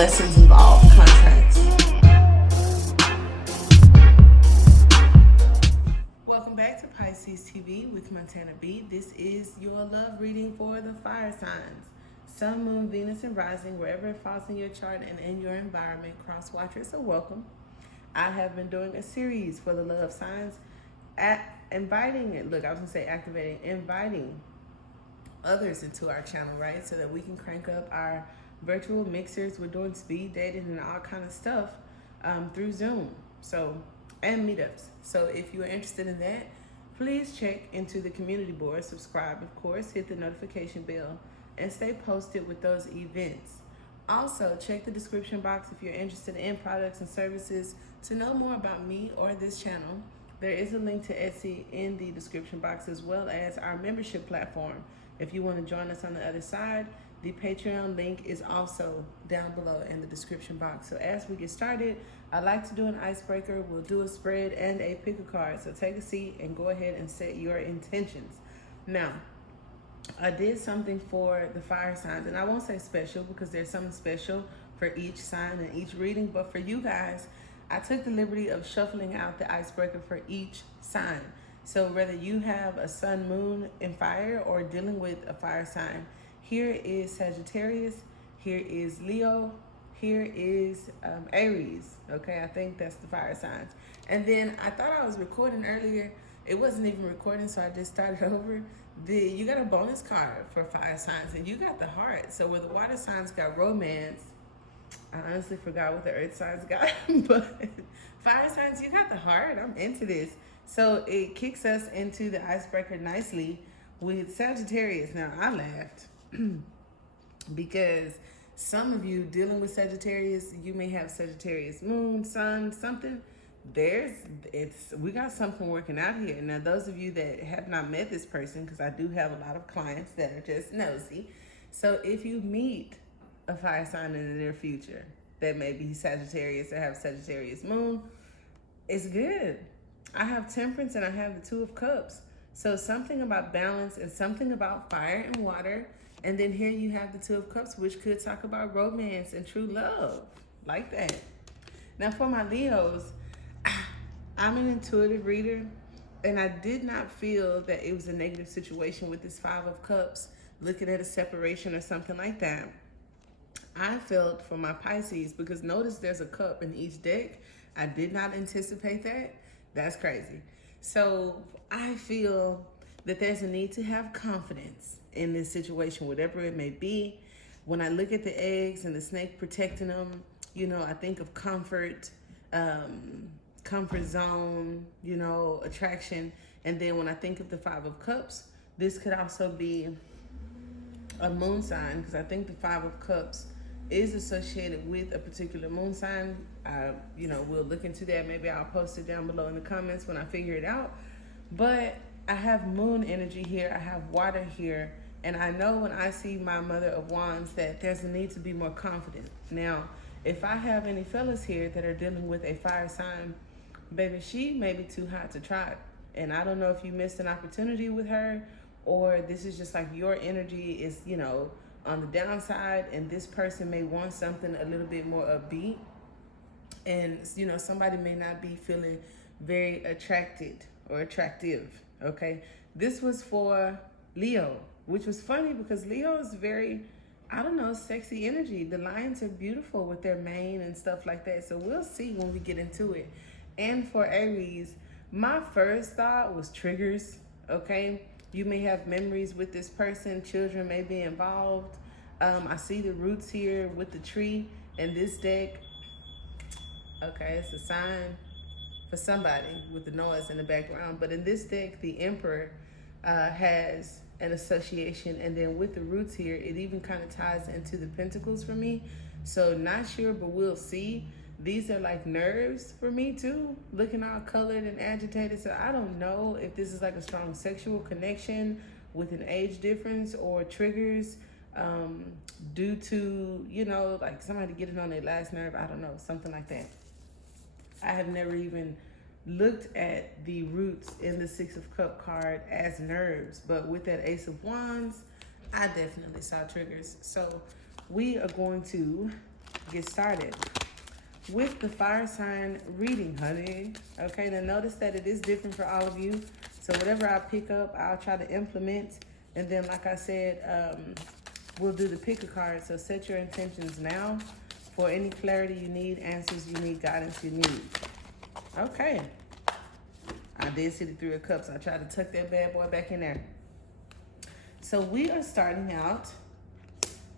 blessings involved, contracts. Welcome back to Pisces TV with Montana B. This is your love reading for the fire signs. Sun, Moon, Venus, and Rising, wherever it falls in your chart and in your environment, cross watchers are welcome. I have been doing a series for the love signs, inviting others into our channel, right? So that we can crank up our virtual mixers. We're doing speed dating and all kind of stuff through Zoom. And meetups. So if you are interested in that, please check into the community board, subscribe, of course, hit the notification bell, and stay posted with those events. Also, check the description box if you're interested in products and services. To know more about me or this channel, there is a link to Etsy in the description box, as well as our membership platform. If you want to join us on the other side, the Patreon link is also down below in the description box. So as we get started, I like to do an icebreaker. We'll do a spread and a pick a card. So take a seat and go ahead and set your intentions. Now, I did something for the fire signs, and I won't say special because there's something special for each sign and each reading, but for you guys, I took the liberty of shuffling out the icebreaker for each sign. So whether you have a sun, moon, and fire, or dealing with a fire sign, here is Sagittarius, here is Leo, here is Aries. Okay, I think that's the fire signs. And then I thought I was recording earlier. It wasn't even recording, so I just started over. You got a bonus card for fire signs, and you got the heart. So where the water signs got romance, I honestly forgot what the earth signs got, but fire signs, you got the heart. I'm into this. So it kicks us into the icebreaker nicely with Sagittarius. Now, I laughed because some of you dealing with Sagittarius, you may have Sagittarius moon, sun, something. We got something working out here. Now, those of you that have not met this person, because I do have a lot of clients that are just nosy. So if you meet a fire sign in the near future that may be Sagittarius or have Sagittarius moon, it's good. I have Temperance and I have the Two of Cups. So something about balance and something about fire and water. And then here you have the Two of Cups, which could talk about romance and true love. Like that. Now for my Leos, I'm an intuitive reader, and I did not feel that it was a negative situation with this Five of Cups, looking at a separation or something like that. I felt for my Pisces, because notice there's a cup in each deck. I did not anticipate that. That's crazy. So I feel that there's a need to have confidence in this situation, whatever it may be. When I look at the eggs and the snake protecting them, I think of comfort, comfort zone, attraction. And then when I think of the Five of Cups, this could also be a moon sign, because I think the Five of Cups is associated with a particular moon sign. We'll look into that. Maybe I'll post it down below in the comments when I figure it out. But I have moon energy here. I have water here. And I know when I see my Mother of Wands that there's a need to be more confident. Now, if I have any fellas here that are dealing with a fire sign, baby, she may be too hot to try. And I don't know if you missed an opportunity with her, or this is just like your energy is, on the downside, and this person may want something a little bit more upbeat. And, somebody may not be feeling very attracted or attractive, okay? This was for Leo, which was funny because Leo is very, sexy energy. The lions are beautiful with their mane and stuff like that. So we'll see when we get into it. And for Aries, my first thought was triggers, okay? You may have memories with this person. Children may be involved. I see the roots here with the tree and this deck. Okay, it's a sign for somebody with the noise in the background. But in this deck, the Emperor has an association. And then with the roots here, it even kind of ties into the Pentacles for me. So not sure, but we'll see. These are like nerves for me too, looking all colored and agitated. So I don't know if this is like a strong sexual connection with an age difference, or triggers due to, like somebody getting on their last nerve. I don't know, something like that. I have never even looked at the roots in the Six of Cups card as nerves, but with that Ace of Wands, I definitely saw triggers. So we are going to get started with the fire sign reading, honey. Okay, now notice that it is different for all of you. So whatever I pick up, I'll try to implement. And then, like I said, we'll do the pick a card. So set your intentions now for any clarity you need, answers you need, guidance you need. Okay. I did see the Three of Cups. I tried to tuck that bad boy back in there. So we are starting out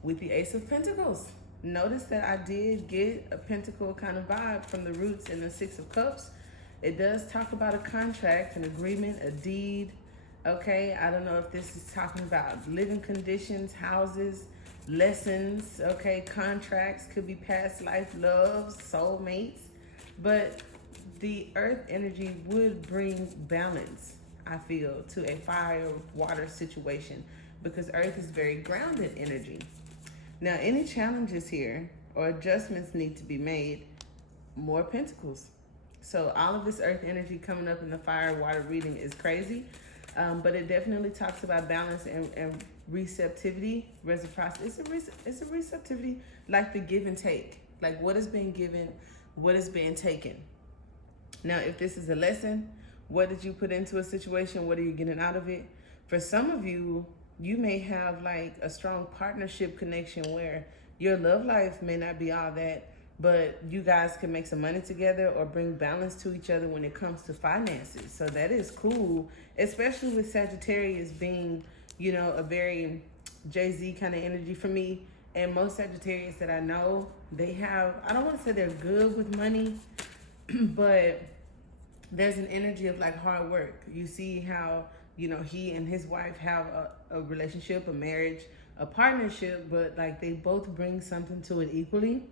with the Ace of Pentacles. Notice that I did get a pentacle kind of vibe from the roots in the Six of Cups. It does talk about a contract, an agreement, a deed. Okay, I don't know if this is talking about living conditions, houses, lessons, okay, contracts, could be past life loves, soulmates. But the earth energy would bring balance, I feel, to a fire water situation because earth is very grounded energy. Now, any challenges here or adjustments need to be made, more pentacles. So all of this earth energy coming up in the fire water reading is crazy, but it definitely talks about balance and receptivity, reciprocity. It's a receptivity, like the give and take, like what is being given, what is being taken. Now, if this is a lesson, what did you put into a situation? What are you getting out of it? For some of you, you may have like a strong partnership connection where your love life may not be all that, but you guys can make some money together or bring balance to each other when it comes to finances. So that is cool, especially with Sagittarius being, you know, a very Jay-Z kind of energy for me. And most Sagittarius that I know, they have, I don't want to say they're good with money, but there's an energy of like hard work. You see how, you know, he and his wife have a relationship, a marriage, a partnership, but like they both bring something to it equally.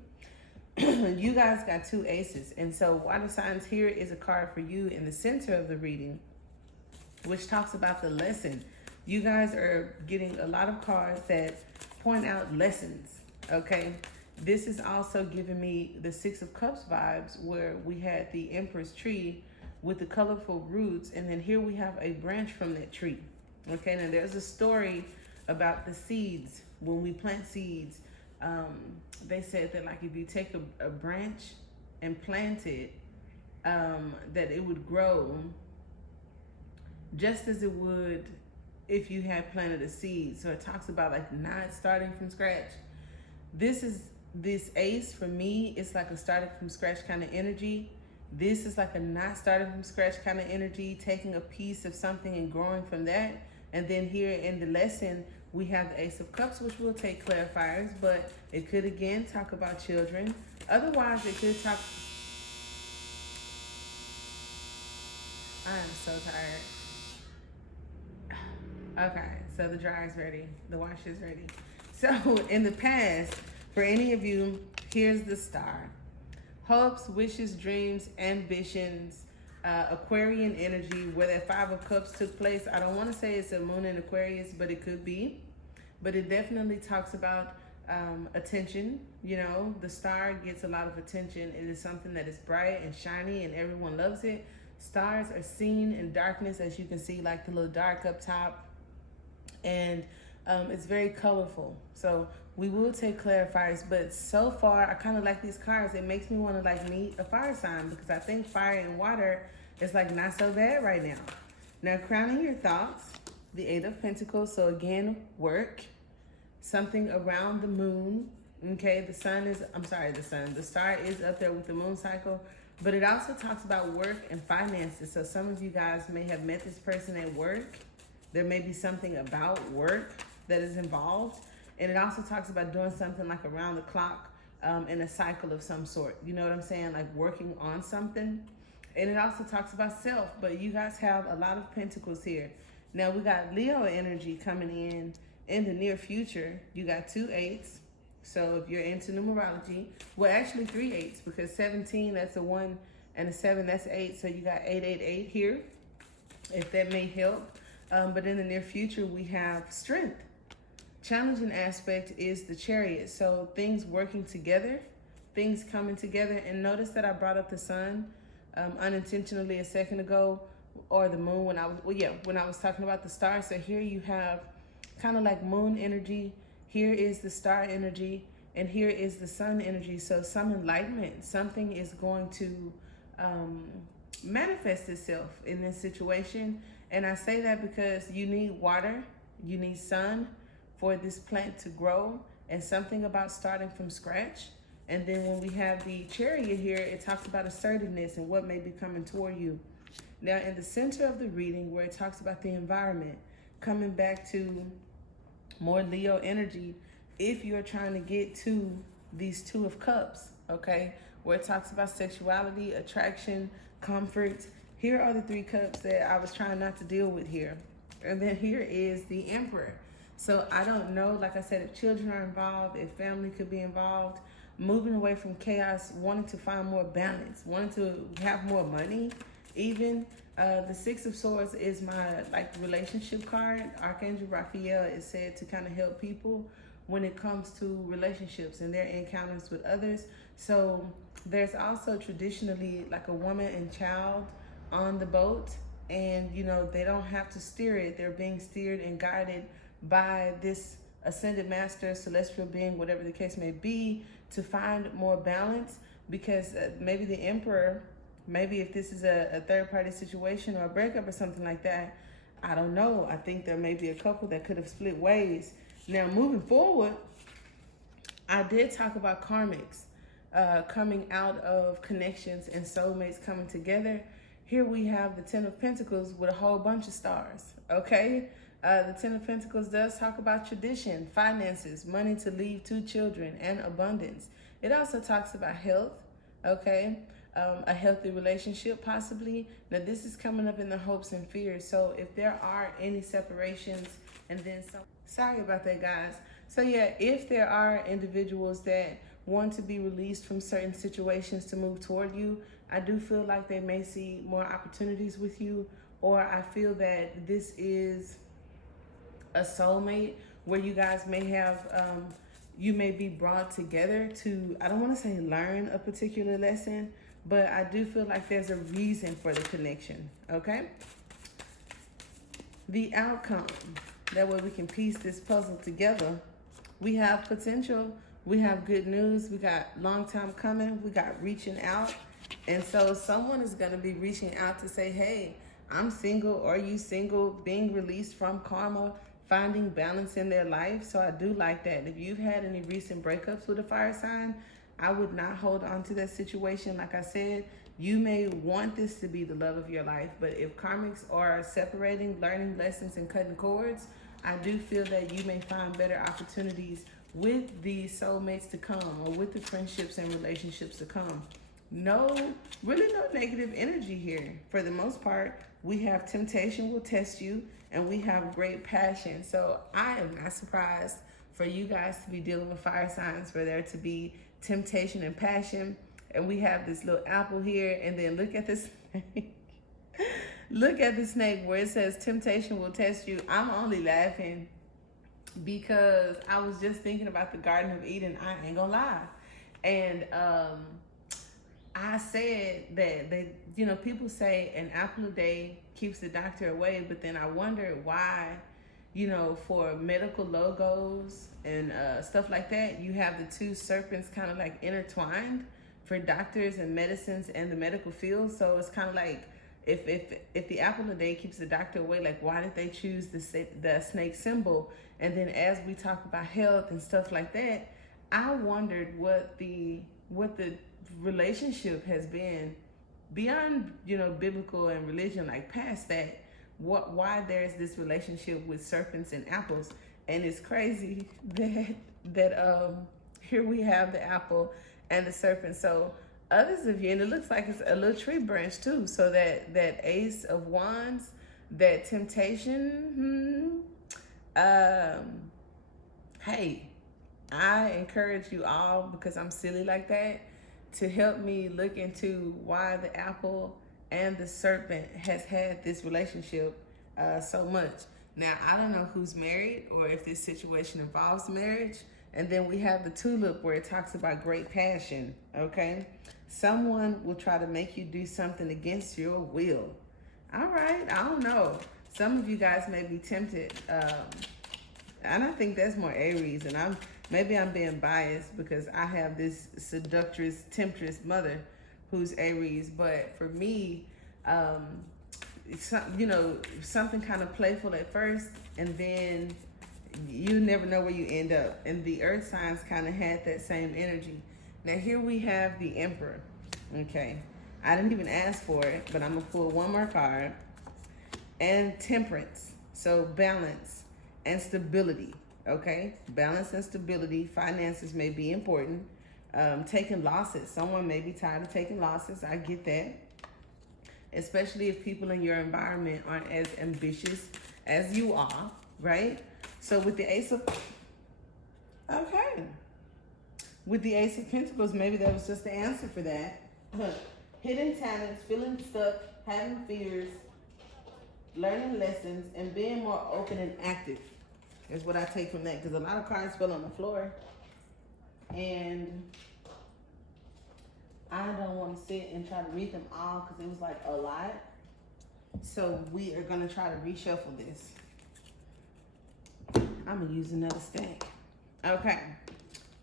You guys got two aces. And so water signs, here is a card for you in the center of the reading, which talks about the lesson. You guys are getting a lot of cards that point out lessons, okay? This is also giving me the Six of Cups vibes where we had the Empress tree with the colorful roots, and then here we have a branch from that tree. Okay, now there's a story about the seeds. When we plant seeds, they said that like if you take a branch and plant it, that it would grow just as it would if you had planted a seed. So it talks about like not starting from scratch. This ace for me, it's like a starting from scratch kind of energy. This is like a not starting from scratch kind of energy, taking a piece of something and growing from that. And then here in the lesson, we have the Ace of Cups, which will take clarifiers, but it could again talk about children. Otherwise, it could talk. I am so tired. Okay, so the dryer's ready. The wash is ready. So in the past, for any of you, here's the star. Hopes, wishes, dreams, ambitions, Aquarian energy, where that Five of Cups took place. I don't want to say it's a moon in Aquarius, but it could be. But it definitely talks about attention. You know, the star gets a lot of attention. It is something that is bright and shiny and everyone loves it. Stars are seen in darkness, as you can see, like the little dark up top. And it's very colorful. So we will take clarifiers, but so far I kind of like these cards. It makes me want to like meet a fire sign because I think fire and water is like not so bad right now. Now, crowning your thoughts, the Eight of Pentacles. So again, work, something around the moon. Okay, the star is up there with the moon cycle, but it also talks about work and finances. So some of you guys may have met this person at work. There may be something about work that is involved. And it also talks about doing something like around the clock in a cycle of some sort. You know what I'm saying? Like working on something. And it also talks about self. But you guys have a lot of pentacles here. Now we got Leo energy coming in the near future. You got 2 eights. So if you're into numerology, well, actually 3 eights, because 17, that's a 1, and a 7, that's 8. So you got 888 here, if that may help. But in the near future, we have strength. Challenging aspect is the Chariot. So things working together, things coming together. And notice that I brought up the sun unintentionally a second ago, or the moon when I was talking about the stars. So here you have kind of like moon energy. Here is the star energy. And here is the sun energy. So some enlightenment, something is going to manifest itself in this situation. And I say that because you need water, you need sun for this plant to grow, and something about starting from scratch. And then when we have the chariot here, it talks about assertiveness and what may be coming toward you. Now in the center of the reading, where it talks about the environment, coming back to more Leo energy, if you're trying to get to these Two of Cups, okay, where it talks about sexuality, attraction, comfort, here are the 3 cups that I was trying not to deal with here. And then here is the Emperor. So I don't know, like I said, if children are involved, if family could be involved, moving away from chaos, wanting to find more balance, wanting to have more money even. The 6 of Swords is my relationship card. Archangel Raphael is said to kind of help people when it comes to relationships and their encounters with others. So there's also traditionally like a woman and child on the boat, and you know, they don't have to steer it. They're being steered and guided by this ascended master, celestial being, whatever the case may be, to find more balance. Because maybe the Emperor, maybe if this is a third-party situation or a breakup or something like that, I don't know. I think there may be a couple that could have split ways. Now, moving forward, I did talk about karmics coming out of connections and soulmates coming together. Here we have the 10 of Pentacles with a whole bunch of stars, okay? The 10 of Pentacles does talk about tradition, finances, money to leave 2 children, and abundance. It also talks about health, okay? A healthy relationship possibly. Now this is coming up in the hopes and fears. So if there are any separations and then some, sorry about that guys. So yeah, if there are individuals that want to be released from certain situations to move toward you, I do feel like they may see more opportunities with you, or I feel that this is a soulmate where you guys may have, you may be brought together to, I don't want to say learn a particular lesson, but I do feel like there's a reason for the connection, okay? The outcome, that way we can piece this puzzle together. We have potential, we have good news, we got long time coming, we got reaching out. And so someone is going to be reaching out to say, hey, I'm single, or you single, being released from karma, finding balance in their life. So I do like that. If you've had any recent breakups with a fire sign, I would not hold on to that situation. Like I said, you may want this to be the love of your life, but if karmics are separating, learning lessons, and cutting cords, I do feel that you may find better opportunities with the soulmates to come, or with the friendships and relationships to come. Really no negative energy here. For the most part, we have temptation will test you, and we have great passion. So I am not surprised for you guys to be dealing with fire signs, for there to be temptation and passion. And we have this little apple here, and then look at this snake. Look at the snake where it says temptation will test you. I'm only laughing because I was just thinking about the Garden of Eden. I ain't gonna lie. And I said that people say an apple a day keeps the doctor away, but then I wonder why, for medical logos and stuff like that, you have the 2 serpents kind of like intertwined for doctors and medicines and the medical field. So it's kind of like, if the apple a day keeps the doctor away, like why did they choose the snake symbol? And then as we talk about health and stuff like that, I wondered what the relationship has been beyond biblical and religion, like past that, why there's this relationship with serpents and apples. And it's crazy that here we have the apple and the serpent. So others of you, and it looks like it's a little tree branch too, so that Ace of Wands, that temptation, hey, I encourage you all, because I'm silly like that, to help me look into why the apple and the serpent has had this relationship so much. Now, I don't know who's married or if this situation involves marriage. And then we have the tulip where it talks about great passion, okay? Someone will try to make you do something against your will. All right, I don't know. Some of you guys may be tempted. And I think that's more Aries, and I'm maybe I'm being biased because I have this seductress, temptress mother who's Aries, but for me, something kind of playful at first, and then you never know where you end up. And the earth signs kind of had that same energy. Now here we have the Emperor. Okay, I didn't even ask for it, but I'm gonna pull one more card. And Temperance, so balance and stability. Okay, balance and stability. Finances may be important. Taking losses. Someone may be tired of taking losses. I get that. Especially if people in your environment aren't as ambitious as you are, right? So with the Ace of... Okay. With the Ace of Pentacles, maybe that was just the answer for that. Hidden talents, feeling stuck, having fears, learning lessons, and being more open and active is what I take from that, because a lot of cards fell on the floor and I don't want to sit and try to read them all because it was like a lot. So we are going to try to reshuffle this. I'm going to use another stack. Okay.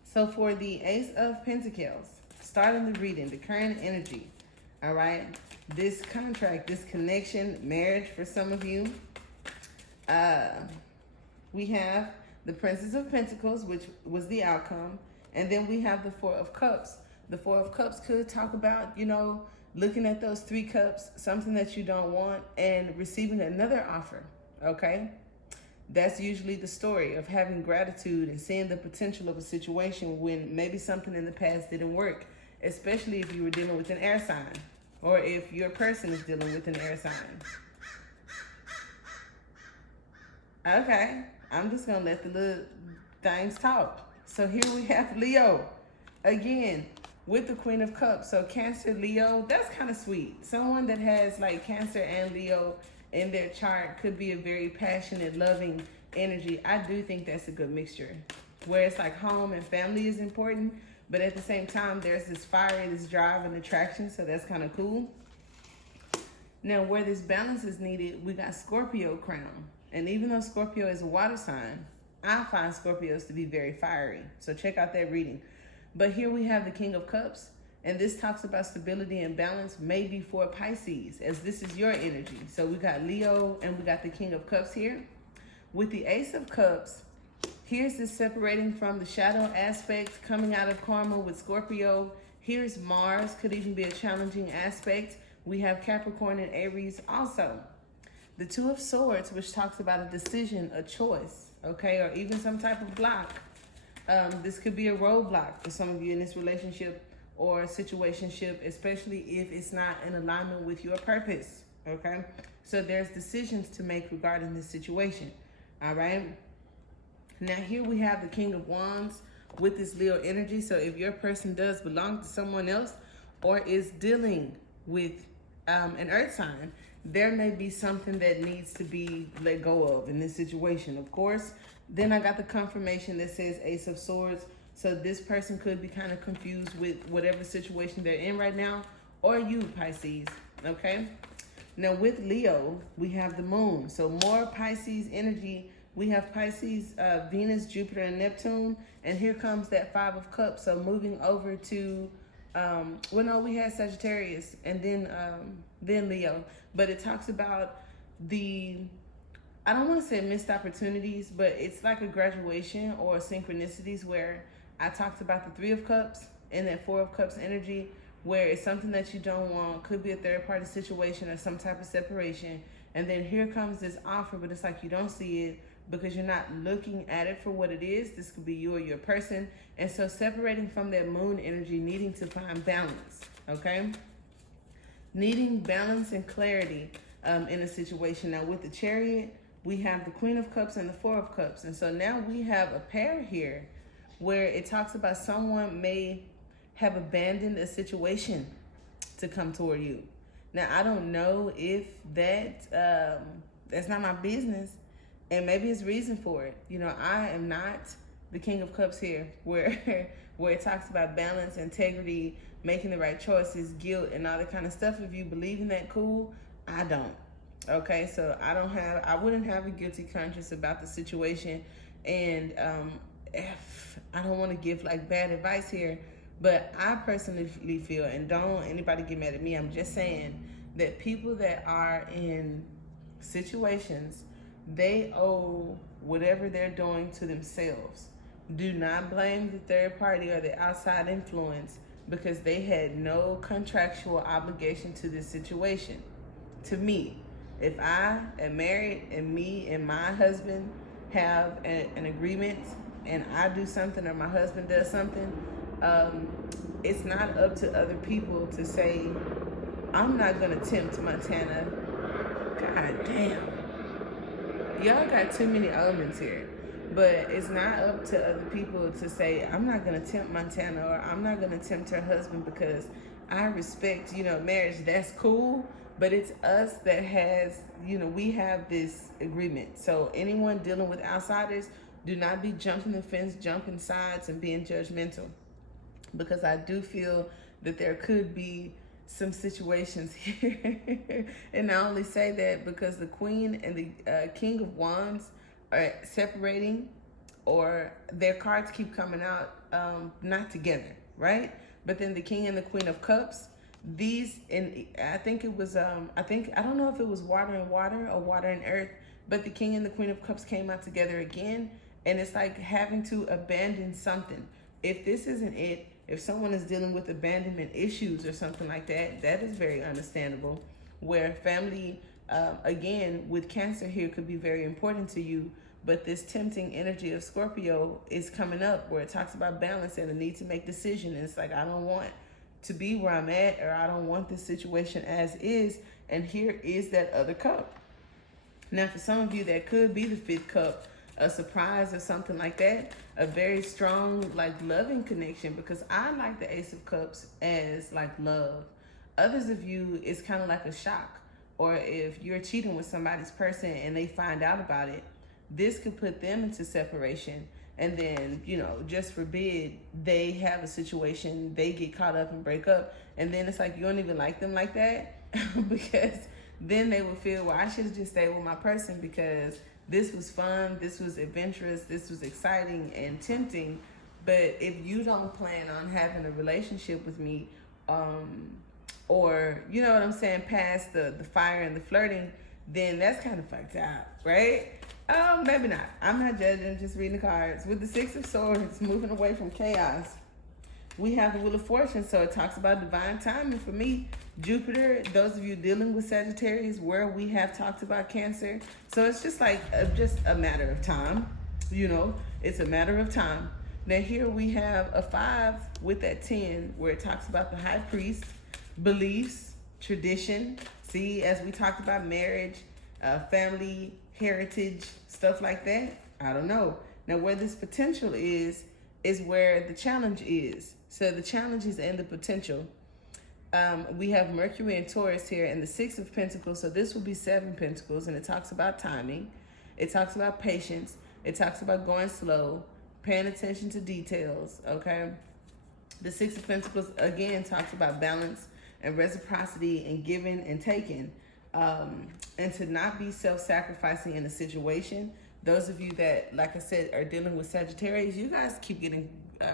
So for the Ace of Pentacles, starting the reading, the current energy, all right? This contract, this connection, marriage for some of you. We have the Princess of Pentacles, which was the outcome. And then we have the Four of Cups. The Four of Cups could talk about, looking at those 3 cups, something that you don't want, and receiving another offer, okay? That's usually the story of having gratitude and seeing the potential of a situation when maybe something in the past didn't work, especially if you were dealing with an air sign or if your person is dealing with an air sign. Okay, I'm just going to let the little things talk. So here we have Leo. Again, with the Queen of Cups. So Cancer, Leo, that's kind of sweet. Someone that has like Cancer and Leo in their chart could be a very passionate, loving energy. I do think that's a good mixture, where it's like home and family is important, but at the same time, there's this fire, this drive and attraction, so that's kind of cool. Now, where this balance is needed, we got Scorpio crown. And even though Scorpio is a water sign, I find Scorpios to be very fiery. So check out that reading. But here we have the King of Cups, and this talks about stability and balance, maybe for Pisces, as this is your energy. So we got Leo and we got the King of Cups here. With the Ace of Cups, here's this separating from the shadow aspect, coming out of karma with Scorpio. Here's Mars, could even be a challenging aspect. We have Capricorn and Aries also. The Two of Swords, which talks about a decision, a choice, okay, or even some type of block. This could be a roadblock for some of you in this relationship or situationship, especially if it's not in alignment with your purpose, okay? So there's decisions to make regarding this situation, all right? Now here we have the King of Wands with this Leo energy. So if your person does belong to someone else or is dealing with an earth sign, there may be something that needs to be let go of in this situation, of course. Then I got the confirmation that says Ace of Swords. So this person could be kind of confused with whatever situation they're in right now, or you, Pisces, okay? Now with Leo, we have the moon. So more Pisces energy. We have Pisces, Venus, Jupiter, and Neptune. And here comes that Five of Cups. So moving over to, we had Sagittarius and then Leo. But it talks about I don't want to say missed opportunities, but it's like a graduation or synchronicities where I talked about the Three of Cups and that Four of Cups energy, where it's something that you don't want, could be a third party situation or some type of separation. And then here comes this offer, but it's like you don't see it because you're not looking at it for what it is. This could be you or your person. And so separating from that moon energy, needing to find balance, okay? Needing balance and clarity in a situation. Now with the Chariot, we have the Queen of Cups and the Four of Cups. And so now we have a pair here where it talks about someone may have abandoned a situation to come toward you. Now, I don't know if that's not my business, and maybe it's reason for it. I am not the King of Cups here where it talks about balance, integrity, making the right choices, guilt, and all that kind of stuff. If you believe in that, cool. I don't. Okay, so I wouldn't have a guilty conscience about the situation. And I don't want to give like bad advice here, but I personally feel, and don't anybody get mad at me, I'm just saying that people that are in situations, they owe whatever they're doing to themselves. Do not blame the third party or the outside influence, because they had no contractual obligation to this situation. To me, if I am married and me and my husband have an agreement and I do something or my husband does something, it's not up to other people to say, I'm not going to tempt Montana. God damn. Y'all got too many elements here. But it's not up to other people to say, I'm not going to tempt Montana, or I'm not going to tempt her husband, because I respect, marriage. That's cool. But it's us that has, we have this agreement. So anyone dealing with outsiders, do not be jumping the fence, jumping sides, and being judgmental. Because I do feel that there could be some situations here. And I only say that because the Queen and the King of Wands are separating, or their cards keep coming out not together, right? But then the King and the Queen of Cups, these, and I think it was, I don't know if it was water and water or water and earth, but the King and the Queen of Cups came out together again. And it's like having to abandon something. If this isn't it, if someone is dealing with abandonment issues or something like that, that is very understandable. Where family, again, with Cancer here, could be very important to you. But this tempting energy of Scorpio is coming up, where it talks about balance and the need to make decisions. And it's like, I don't want to be where I'm at, or I don't want this situation as is. And here is that other cup. Now, for some of you, that could be the fifth cup, a surprise or something like that, a very strong, like, loving connection, because I like the Ace of Cups as like love. Others of you, it's kind of like a shock. Or if you're cheating with somebody's person and they find out about it, this could put them into separation. And then, just forbid, they have a situation, they get caught up and break up. And then it's like, you don't even like them like that, because then they would feel, well, I should have just stayed with my person, because this was fun, this was adventurous, this was exciting and tempting. But if you don't plan on having a relationship with me, or, you know what I'm saying, past the fire and the flirting, then that's kind of fucked up, right? Maybe not. I'm not judging, just reading the cards. With the Six of Swords, moving away from chaos, we have the Wheel of Fortune. So it talks about divine timing for me. Jupiter, those of you dealing with Sagittarius, where we have talked about Cancer. So it's just like just a matter of time. It's a matter of time. Now here we have a 5 with that 10, where it talks about the High Priest, beliefs, tradition. See, as we talked about marriage, family, heritage, stuff like that. I don't know. Now where this potential is where the challenge is. So the challenge is in the potential. We have Mercury and Taurus here, and the 6 of Pentacles. So this will be 7 Pentacles, and it talks about timing. It talks about patience. It talks about going slow, paying attention to details, okay? The 6 of Pentacles, again, talks about balance and reciprocity and giving and taking, and to not be self-sacrificing in a situation. Those of you that, like I said, are dealing with Sagittarius, you guys keep getting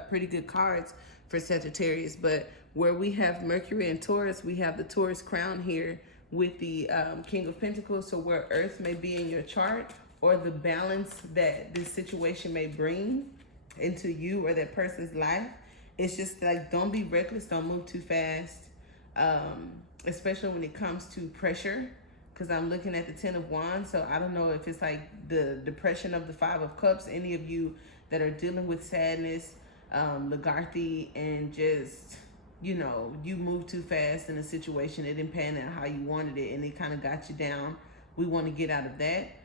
pretty good cards for Sagittarius. But where we have Mercury and Taurus, we have the Taurus crown here with the King of Pentacles. So where Earth may be in your chart, or the balance that this situation may bring into you or that person's life, it's just like, don't be reckless, don't move too fast, especially when it comes to pressure. Because I'm looking at the 10 of Wands, so I don't know if it's like the depression of the 5 of Cups. Any of you that are dealing with sadness, lethargy, and just, you move too fast in a situation, it didn't pan out how you wanted it, and it kind of got you down. We want to get out of that.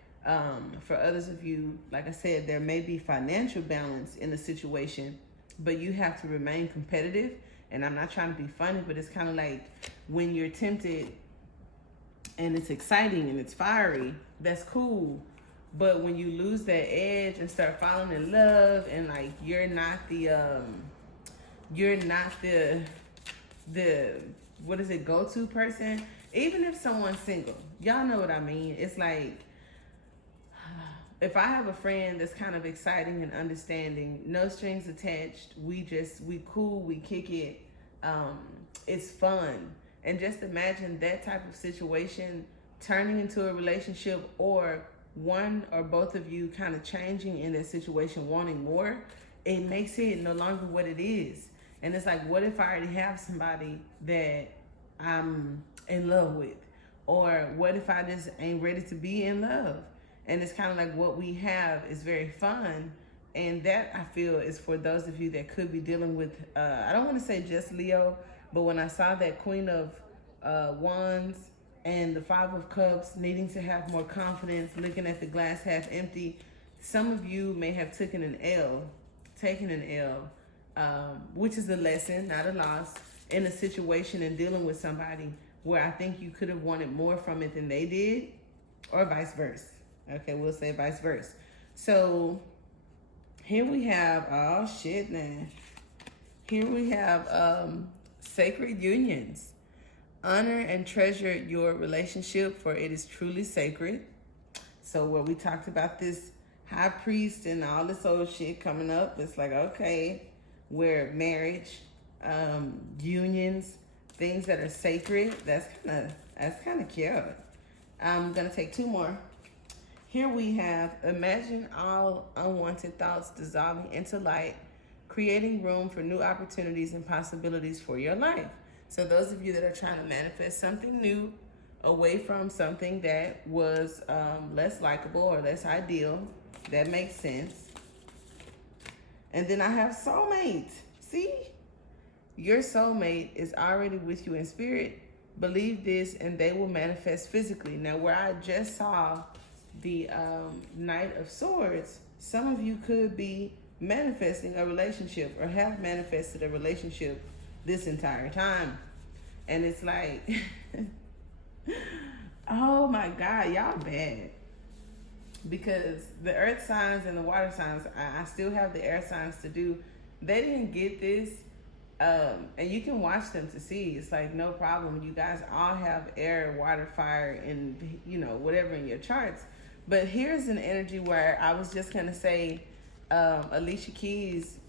For others of you, like I said, there may be financial balance in the situation, but you have to remain competitive. And I'm not trying to be funny, but it's kind of like when you're tempted and it's exciting and it's fiery, that's cool. But when you lose that edge and start falling in love, and like you're not the what is it, go-to person, even if someone's single, y'all know what I mean. It's like if I have a friend that's kind of exciting and understanding, no strings attached, we cool, we kick it, it's fun. And just imagine that type of situation turning into a relationship, or one or both of you kind of changing in that situation, wanting more. It makes it no longer what it is. And it's like, what if I already have somebody that I'm in love with? Or what if I just ain't ready to be in love? And it's kind of like, what we have is very fun. And that, I feel, is for those of you that could be dealing with, I don't want to say just Leo, but when I saw that Queen of Wands and the Five of Cups, needing to have more confidence, looking at the glass half empty, some of you may have taken an L, which is a lesson, not a loss, in a situation and dealing with somebody where I think you could have wanted more from it than they did, or vice versa. Okay, we'll say vice versa. So here we have, oh shit, man. Here we have sacred unions. Honor and treasure your relationship, for it is truly sacred. So where we talked about this high priest and all this old shit coming up, it's like, okay, where marriage, unions, things that are sacred, that's kind of cute. I'm gonna take two more. Here we have, imagine all unwanted thoughts dissolving into light, creating room for new opportunities and possibilities for your life. So those of you that are trying to manifest something new away from something that was less likable or less ideal, that makes sense. And then I have soulmate. See? Your soulmate is already with you in spirit. Believe this and they will manifest physically. Now, where I just saw the Knight of Swords, some of you could be manifesting a relationship or have manifested a relationship this entire time. And it's like, oh my God, y'all bad. Because the earth signs and the water signs, I still have the air signs to do. They didn't get this. And you can watch them to see. It's like, no problem. You guys all have air, water, fire, and, you know, whatever in your charts. But here's an energy where I was just going to say, Alicia Keys,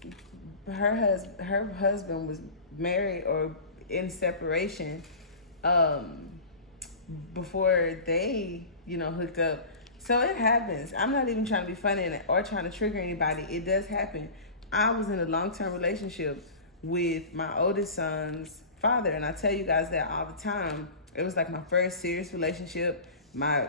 her husband was married or in separation before they, you know, hooked up. So it happens. I'm not even trying to be funny or trying to trigger anybody. It does happen. I was in a long-term relationship with my oldest son's father, and I tell you guys that all the time. It was like my first serious relationship, my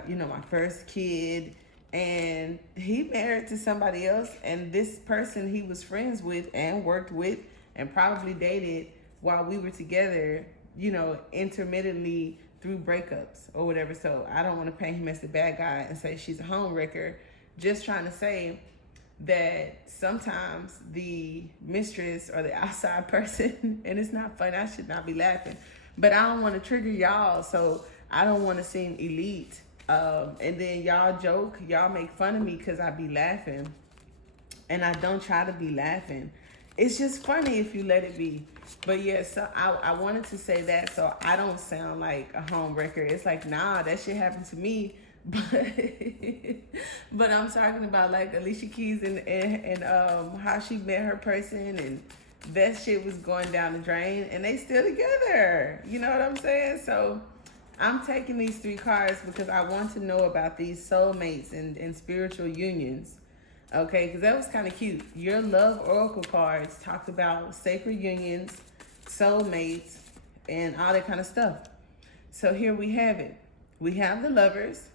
first kid, and he married to somebody else, and this person he was friends with and worked with and probably dated while we were together, you know, intermittently through breakups or whatever. So I don't want to paint him as the bad guy and say she's a home wrecker. Just trying to say that sometimes the mistress or the outside person, and it's not funny, I should not be laughing, but I don't want to trigger y'all, so I don't want to seem elite. And then y'all joke, y'all make fun of me because I be laughing, and I don't try to be laughing. It's just funny if you let it be. But yeah, so I wanted to say that so I don't sound like a home wrecker. It's like, nah, that shit happened to me. But I'm talking about like Alicia Keys and how she met her person, and that shit was going down the drain, and they still together. You know what I'm saying? So I'm taking these three cards because I want to know about these soulmates and spiritual unions. Okay, because that was kind of cute. Your love oracle cards talked about sacred unions, soulmates, and all that kind of stuff. So here we have it. We have the Lovers.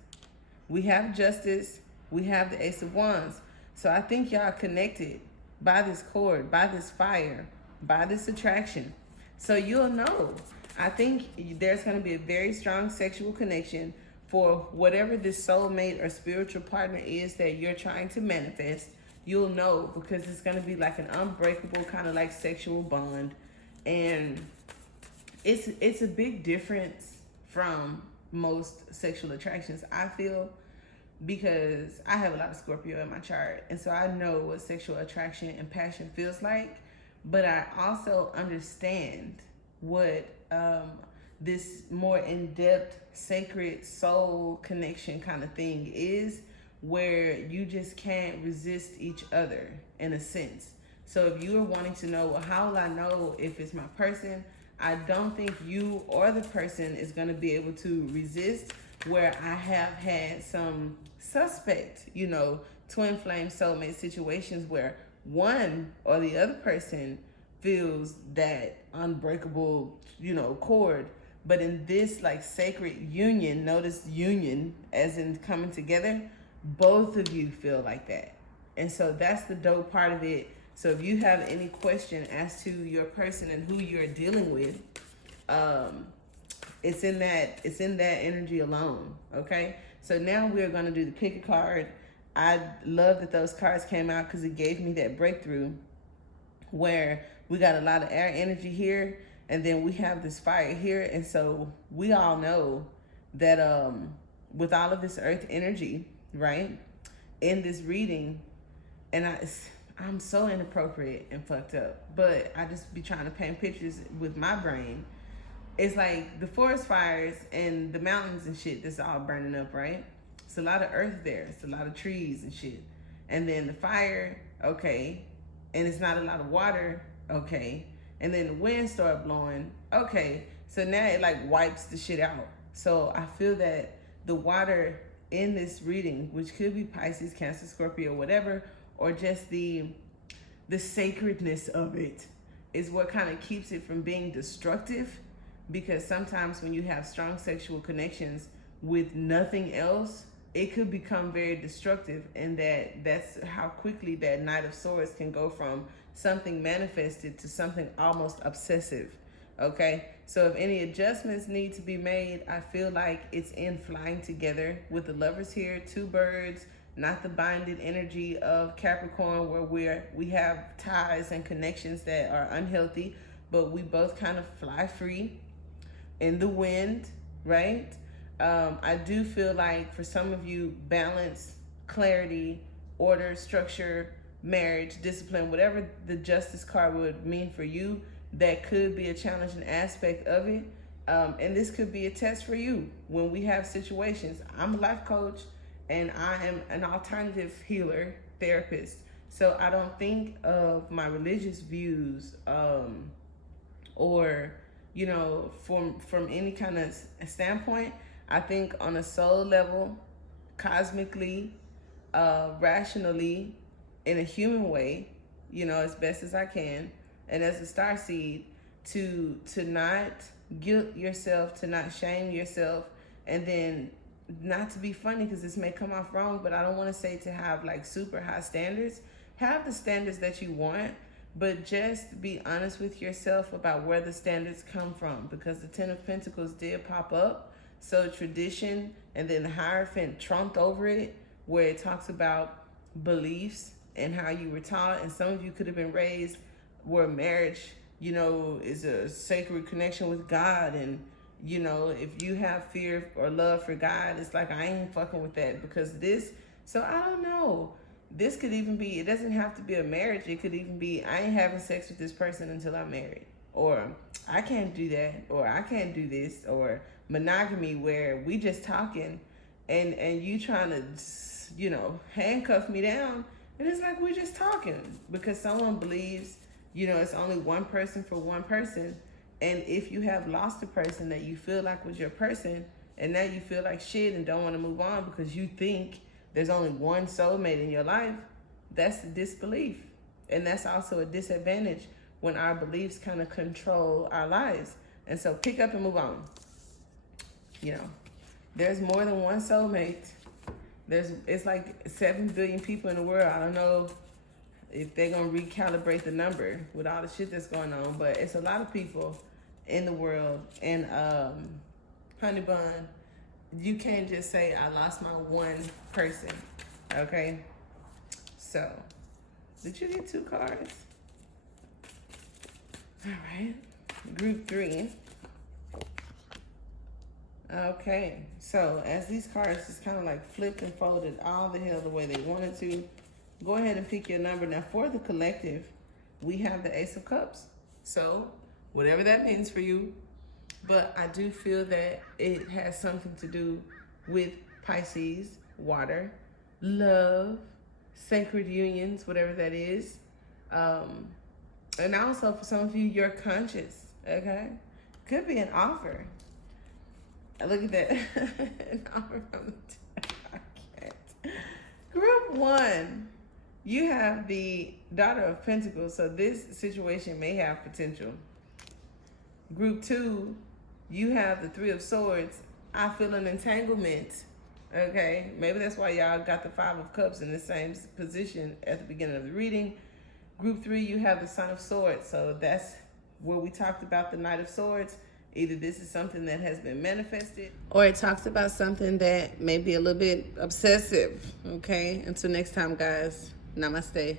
We have Justice. We have the Ace of Wands. So I think y'all connected by this cord, by this fire, by this attraction. So you'll know. I think there's going to be a very strong sexual connection for whatever this soulmate or spiritual partner is that you're trying to manifest. You'll know because it's going to be like an unbreakable kind of like sexual bond. And it's a big difference from most sexual attractions, I feel, because I have a lot of Scorpio in my chart. And so I know what sexual attraction and passion feels like. But I also understand what this more in-depth sacred soul connection kind of thing is where you just can't resist each other in a sense. So if you are wanting to know, well, how will I know if it's my person? I don't think you or the person is going to be able to resist, where I have had some suspect, twin flame soulmate situations where one or the other person feels that unbreakable, cord. But in this like sacred union, notice union as in coming together, both of you feel like that. And so that's the dope part of it. So if you have any question as to your person and who you're dealing with, it's in that energy alone. Okay. So now we're going to do the pick a card. I love that those cards came out because it gave me that breakthrough where we got a lot of air energy here, and then we have this fire here. And so we all know that with all of this earth energy, right, in this reading, and I'm so inappropriate and fucked up, but I just be trying to paint pictures with my brain. It's like the forest fires and the mountains and shit that's all burning up, right? It's a lot of earth there. It's a lot of trees and shit. And then the fire, okay. And it's not a lot of water, okay. And then the wind started blowing, okay. So now it like wipes the shit out. So I feel that the water in this reading, which could be Pisces, Cancer, Scorpio, whatever, or just the sacredness of it, is what kind of keeps it from being destructive. Because sometimes when you have strong sexual connections with nothing else, it could become very destructive. And that's how quickly that Knight of Swords can go from something manifested to something almost obsessive. Okay, so if any adjustments need to be made, I feel like it's in flying together with the Lovers here, two birds, not the binded energy of Capricorn where we have ties and connections that are unhealthy, but we both kind of fly free in the wind, right? I do feel like for some of you, balance, clarity, order, structure, marriage, discipline, whatever the Justice card would mean for you, that could be a challenging aspect of it. And this could be a test for you when we have situations. I'm a life coach and I am an alternative healer, therapist. So I don't think of my religious views or, from any kind of standpoint. I think on a soul level, cosmically, rationally, in a human way, as best as I can, and as a starseed, to not guilt yourself, to not shame yourself, and then not to be funny because this may come off wrong, but I don't want to say to have like super high standards. Have the standards that you want, but just be honest with yourself about where the standards come from, because the Ten of Pentacles did pop up. So tradition and then the Hierophant trumped over it, where it talks about beliefs and how you were taught. And some of you could have been raised where marriage, is a sacred connection with God. And, if you have fear or love for God, it's like, I ain't fucking with that because this. So I don't know. This could even be, it doesn't have to be a marriage. It could even be, I ain't having sex with this person until I'm married. Or I can't do that. Or I can't do this. Or monogamy, where we just talking and you trying to, handcuff me down. And it's like, we're just talking because someone believes, it's only one person for one person. And if you have lost a person that you feel like was your person, and now you feel like shit and don't want to move on because you think there's only one soulmate in your life, that's the disbelief. And that's also a disadvantage when our beliefs kind of control our lives. And so pick up and move on. There's more than one soulmate. It's like 7 billion people in the world. I don't know if they're going to recalibrate the number with all the shit that's going on, but it's a lot of people in the world. And honey bun, you can't just say I lost my one person. Okay, so did you get 2 cards? All right, group 3. Okay, so as these cards just kind of like flipped and folded all the hell the way they wanted to, go ahead and pick your number. Now for the collective, we have the Ace of Cups. So whatever that means for you, but I do feel that it has something to do with Pisces, water, love, sacred unions, whatever that is. And also for some of you, your conscience, okay? Could be an offer. Look at that. An offer from the I can't. Group 1, you have the Daughter of Pentacles, so this situation may have potential. Group 2, you have the Three of Swords. I feel an entanglement, okay? Maybe that's why y'all got the Five of Cups in the same position at the beginning of the reading. Group 3, you have the Son of Swords, so that's where we talked about the Knight of Swords. Either this is something that has been manifested, or it talks about something that may be a little bit obsessive, okay? Until next time, guys, namaste.